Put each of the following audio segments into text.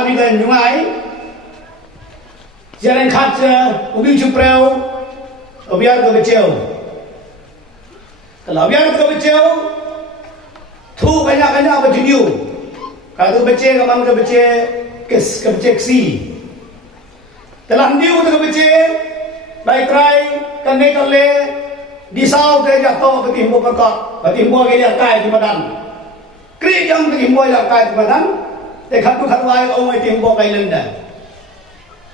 kami kan nyungai jalan kaca ubi cupreu biar ke beceu kalau biar ke beceu tu banyak-banyak berjudiu kalau beceu kamang ke beceu ke beceu telah diu ke beceu baik try kan nekale disau ke jatuh ke timbu perkot ke timbu ke dia kai di badan kri jam ke timbu dia kai di badan te khatu khatwai ông ai timbu kai lenda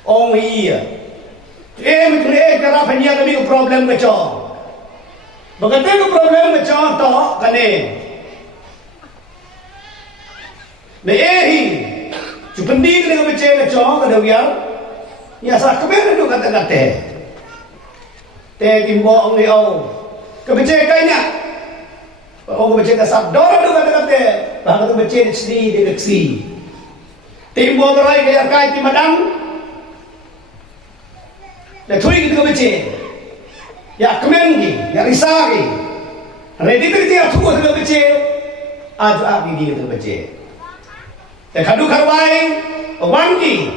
ông iya mit kara phania ka bi problem ke cho bagate ko problem ke cho to kane me hi chu pendi ke beche ke cho ka do ya sa ke be do kata kate te timbo ông ni ông ke beche kai nya ông beche ka sab do kata kate ba ka beche sini de deksi timbo rai ke kai ti madang le thui ke beche ya kemengi ya risari ready ke dia thu ke beche aju abi di ke beche te khadu kharwai wangi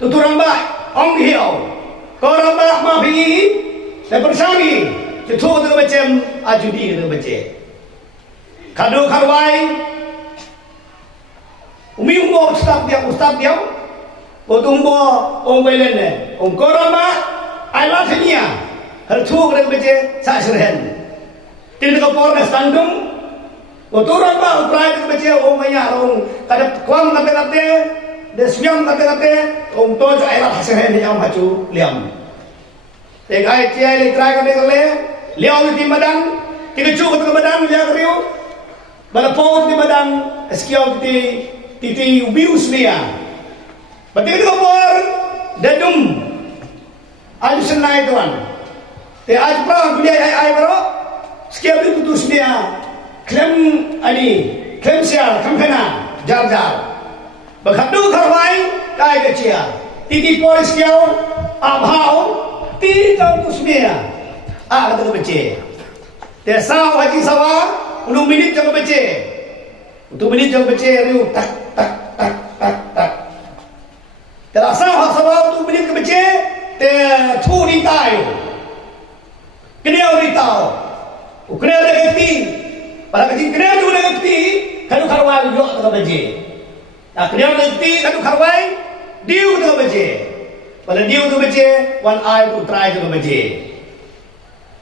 tuturang ba ong hiao korang ba ma bhi le persani te thu ke beche aju di ke beche khadu kharwai umi umbo ustad dia potumbo ong belen ne ong korang ba Allah dunia, hal tu orang baca sahaja. Tidak kau por standung, orang bah uperai tu baca orang banyak orang kada kuang kata desmiam kata orang tu je Allah sahaja ni yang maju liam. Tegai tiai litrai kami kale, liam di madang, tiga cukup ke madang dia keriu, balapau di madang, eskiau titi ubius dia. Betul kau por dadum. Aju senai tuan. Te aju perang dia ai bro. Sekian itu putus dia. Klaim sial, kampena, jar. Berkadu karwai kai kecil. Titi polis kiau, abhau, titi putus dia. Kata kece. Te saw haji sawa, 10 minit jangan kece. 10 minit jangan kece riu tak. Terasa sawa 10 minit kece. Te thu đi tai kneu đi tao kneu de gati para kati kneu du de gati kanu kharwai yo ta baje ta kneu de gati kanu kharwai diu ta baje para diu ta baje one eye to try ta baje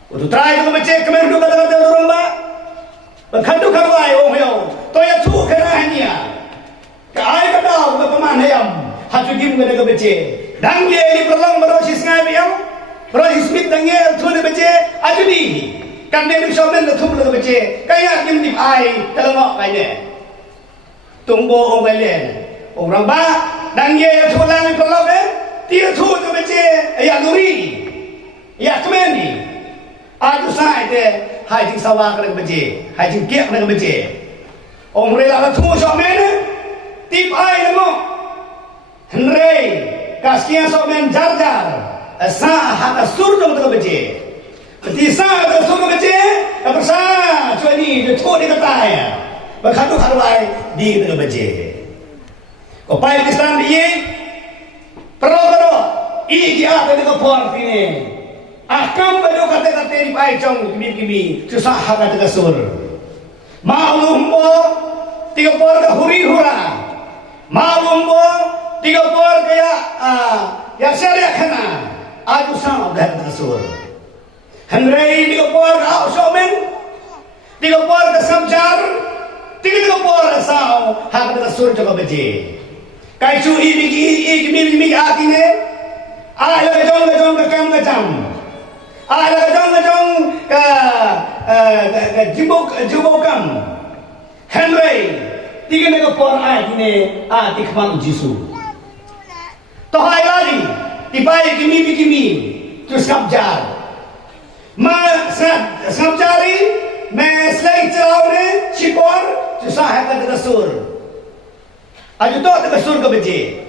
to try ta baje kemen du kata kata romba kanu kharwai ong yo to ya thu khana hania ka ai ka dau ka paman hayam hatu dim ga baje Dangye ni perlang berosis ngai biang, berosis mit dangye tu de baca aduni, kan dia ni somen de tu de baca, kaya kim dim ai telengok kaya, tunggu orang lain, orang ba dangye tu lang ni perlang dia tu de baca, ya nuri, ya kemeni, adu sai de hai jing sawa kena baca, hai jing kiak kena baca, orang rela tu somen, tip ai nemo, henrei. Kasihan somen jar sah hak sur dong tu baca. Ketika sah sur baca, apa sah cuani tu di kata ya. Berkatu harwai di tu baca. Kopai Islam dia pro dia tadi ke por sini. Akam bedo kata di pai cong kimi susah hak kata sur. Maklum bo tiga por ke huri hura. Maklum bo tiga por kaya ya syariah kana aju sama dah tersur henrei tiga por au somen tiga por ke samjar tiga por sao hak tersur coba beje kai chu ini atine ala gajong ke kam gajam ala gajong ke jibok kam henrei tiga por atine tikman jisu to hai lari tibai kimi terus kapjar ma sapjari me slai chaure chipor susah hai ka sur aju to ka sur ka beje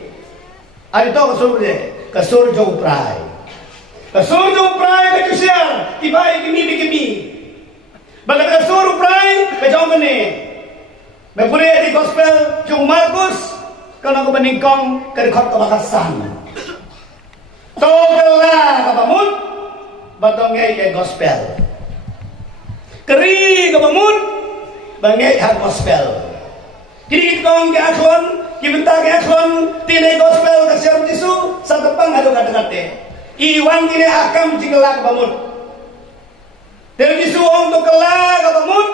aju to ka sur jo prai ka jusiar tibai kimi baga ka sur prai ka jo mane me pure di gospel jo Markus Kalau aku meningkong ke dekat kebakasan. Togelah kabamut, batongnya ke gospel. Keri kabamut, bangai hak gospel. Jadi kita kong ke aklon, kita ke aklon, tinai gospel ke siapa Yesus, satu pang ada kata-kata. Iwan ini akam jinglah kabamut. Dan Yesus untuk kelah kabamut,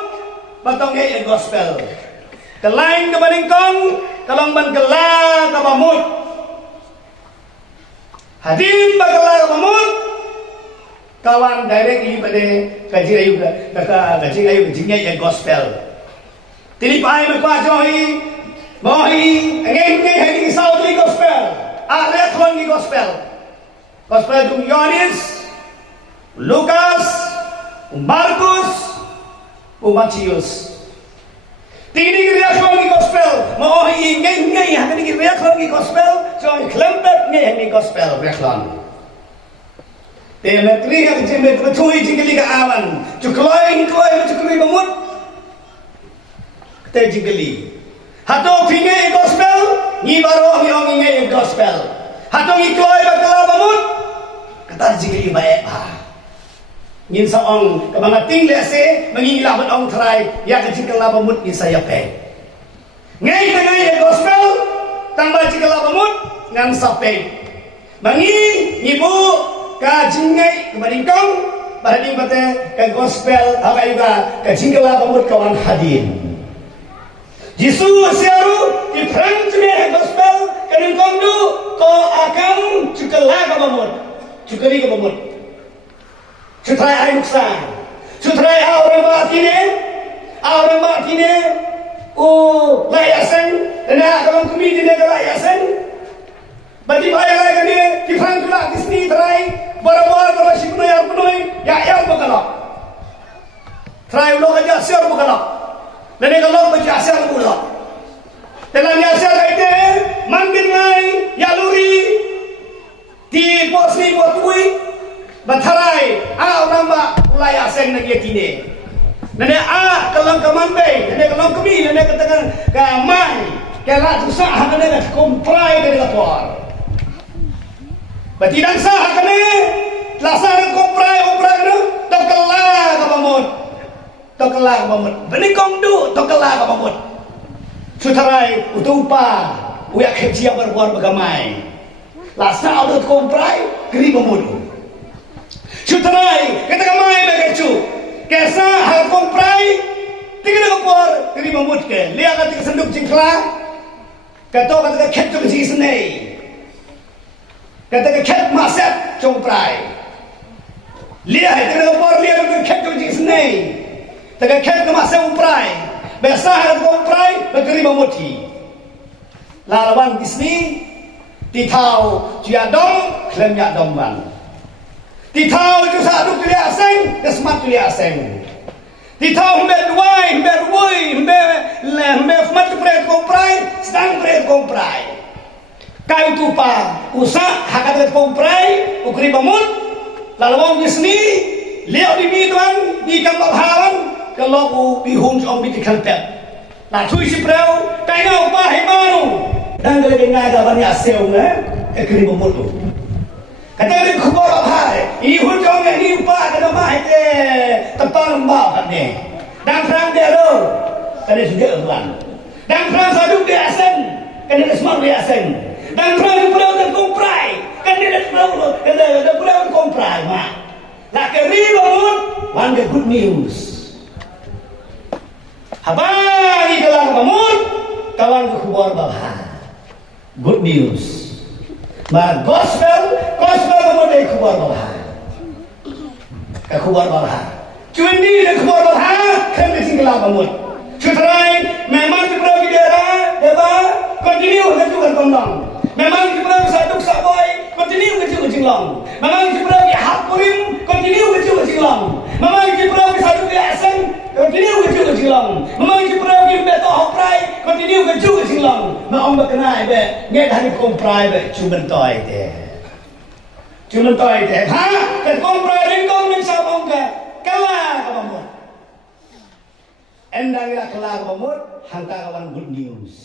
batongnya ke gospel. Kelain ke meningkong, kalau kelah kabamut. Hadirin bakalah kabamut, kawan directly pada kaji ayu kejingnya yang gospel. Tilipai berkuajohi, mohi, ngeng hadi saudi gospel, arek kongi gospel. Gospel tu Yohanes, Lukas, Markus, Matius. Tini riak kongi gospel, mohi ngeng hadi riak kongi gospel, joy klempet ngeng gospel riak kongi. Temetri yang jembe betui jingeli ke awan, cukloi cukli bamut, te jingeli. Hato pinge gospel, ni baro ngi ngi gospel. Hato ngi kloi bakala bamut, kata jingeli bae ba. Ngin saong kabanga ting lese mengi labat ong trai ya ke jingela bamut ni saya pe. Ngai gospel tambah jingela bamut ngan sape. Mangi ibu kajingai kemadingkong bading bate ke gospel apa juga ke jingla pamut kawan hadir Yesus siaru di Frankfurt gospel kedingkong du ko akan cukela ke pamut cukeli ke pamut cutrai ayuksa cutrai orang batine layasan dan kalau kami tidak layasan bagi bayar lagi ni kifan tulah di sini terai barabar sikno ya punoi ya bakala terai ulo aja siar bakala nene kalau baca siar ulo telanya siar ite mangkin ngai ya luri di posni potui batarai orang ba ulai aseng nagi kini nene kalau kamambe nene kalau kami nene katakan kamai kala susah nene komprai dari lapor Batidang sah kene lasaran komprai kene tokelah kabamut benikong du tokelah kabamut sutarai utupa uyak kecil berbuat bagamai lasa audot komprai keri bamut sutarai kata kamai bekecu kesa hal komprai tinggal kapor keri bamut ke lihat kata senduk jingkla kata ketu kecil senai kata ket masat comprai lihat itu lapor lihat itu ket kunci senai tak ket masat comprai besar comprai berterima moti lawan di sini ditau dia dong klaimnya domban ditau itu satu dia asing kesmat dia asing ditau mbedwai fmat pret comprai sedang pret comprai kayu tupa usah hakat komprai ukri bamut lalu wong di sini lihat di bituan di kambal halan kalau ku bihun om biti kalpet la tui si preu kaina upa himanu dan gele ngai da bani aseu ne ekri bamut tu kata ni khubor hai i hun jong ni upa kada mai te tepang ma kan ne dan frang dia ro kada sudah tuan dan frang saduk dia asen kada semar dia asen dan pulau terkomprai kan dia pulau terkomprai mak lah keri bangun one good news habari kalang bangun kawan kekubur bawah good news mak gospel bangun dari kubur bawah kekubur bawah cundi dari kubur bawah kan dia tinggal bangun cutrai memang di pulau daerah continue dengan juga kondang memang kita satu saboy continue kecil long memang kita hak kurim continue kecil long memang kita satu biasa continue kecil long memang kita beto hoprai continue kecil long mau berkenai be nget hari komprai be cuma toy deh ha ket komprai ringkong ning sabong ke kalah kabamut endang ila kalah kabamut hantar kawan good news